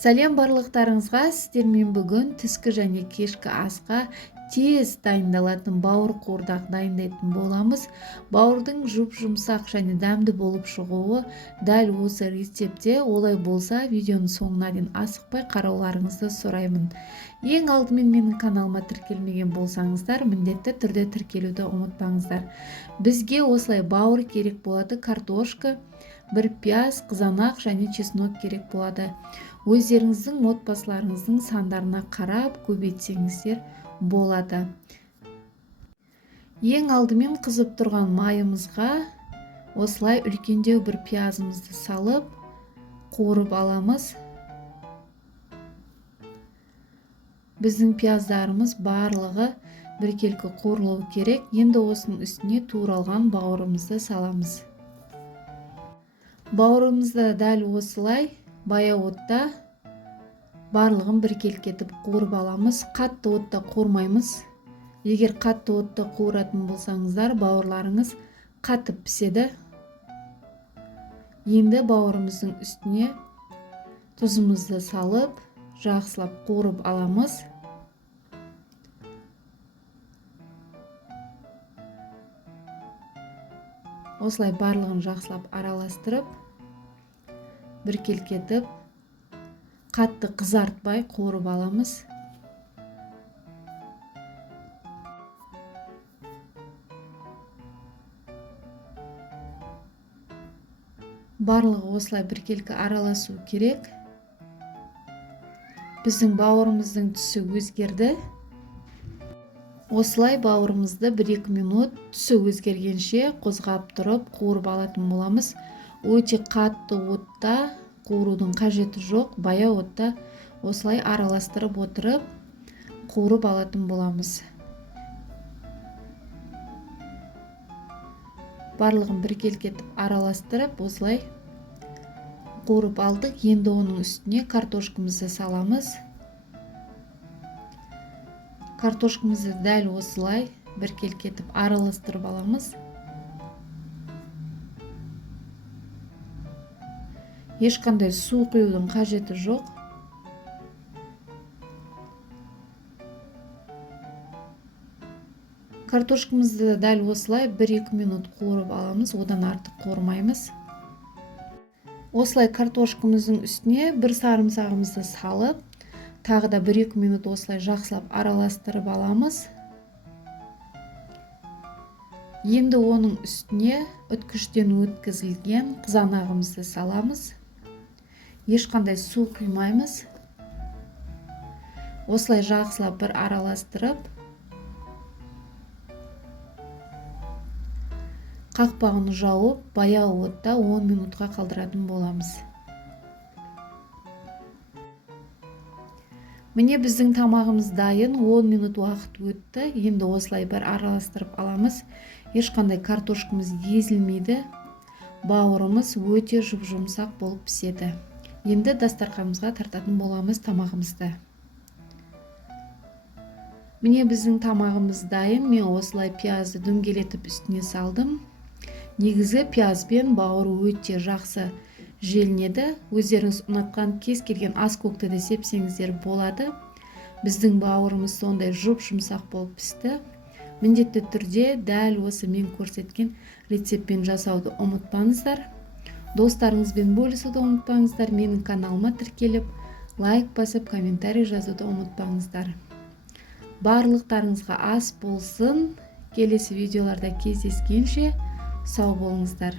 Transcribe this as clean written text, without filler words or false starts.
Сәлем барлықтарыңызға, сіздермен бүгін түскі және кешкі асқа тез дайындалатын бауыр қуырдақ дайындайтын боламыз. Бауырдың жұмсақ және дәмді болып шығуы дәл осы рецептте. Олай болса, видеоның соңына дейін асықпай қарауларыңызды сұраймын. Ең алдымен менің каналыма тіркелмеген болсаңыздар, міндетті түрде тіркелуді ұмытпаңыздар. Бізге осылай бауыр керек болады, картошка, бір пияз, қызанақ және чеснок керек болады. Өздеріңіздің отбасыларыңыздың сандарына қарап көбейтсеңіздер болады. Ең алдымен қызып тұрған майымызға осылай үлкендеу бір пиязымызды салып қуырып аламыз. Біздің пияздарымыз барлығы біркелкі қуырылуы керек. Енді осының үстіне туралған бауырымызды саламыз. Бауырымызды дәл осылай баяу отта барлығын біркелкетіп қуырып аламыз. Қатты отта қуырмаймыз. Егер қатты отта қуыратын болсаңыздар, бауырларыңыз қатып піседі. Енді бауырымыздың үстіне тұзымызды салып, жақсылап қуырып аламыз. Осылай барлығын жақсылап араластырып, біркелкетіп, қатты қызартпай қуырып аламыз. Барлығы осылай біркелкі араласу керек. Біздің бауырымыздың түсі өзгерді. Осылай бауырымызды 1-2 минут түсі өзгергенше қозғап тұрып қуырып алатын боламыз. Өте қатты отта қуырудың қажеті жоқ. Баяу отта осылай араластырып отырып қуырып алатын боламыз. Барлығын біркелкетіп араластырып осылай қуырып алдық. Енді оның үстіне картошкамызды саламыз. Картошкамызды дәл осылай біркелкетіп араластырып аламыз. Ешқандай су құюдың қажеті жоқ. Картошкамызды дәл осылай 1-2 минут қуырып аламыз, одан артық қуырмаймыз. Осылай картошкамыздың үстіне бір сарымсағымызды салып, тағы да 1-2 минут осылай жақсылап араластырып аламыз. Енді оның үстіне үткіштен өткізілген қызанағымызды саламыз. Ешқандай су құймаймыз. Осылай жақсылап бір араластырып, қақпағын жауып, баяу отта 10 минутқа қалдыратын боламыз. Міне біздің тамағымыз дайын. 10 минут уақыт өтті. Енді осылай бір араластырып аламыз. Ешқандай картошкамыз езілмейді. Бауырымыз өте жұмсақ болып піседі. Енді дастарханымызға тартатын боламыз тамағымызды. Міне біздің тамағымыз дайын. Мен осылай пиязды дөңгелетіп үстіне салдым. Негізі пиязбен бауыр өте жақсы желінеді. Өздеріңіз ұнатқан кез келген ас көкті де сепсеңіздер болады. Біздің бауырымыз сондай жұмсақ болып пісті. Міндетті түрде дәл осы мен көрсеткен рецептпен жасауды ұмытпаңыздар. Достарыңызбен бөлісуді ұмытпаңыздар. Менің каналыма тіркеліп, лайк басып, комментарий жазуды ұмытпаңыздар. Барлықтарыңызға ас болсын. Келесі видеоларда кездескенше сау болыңыздар.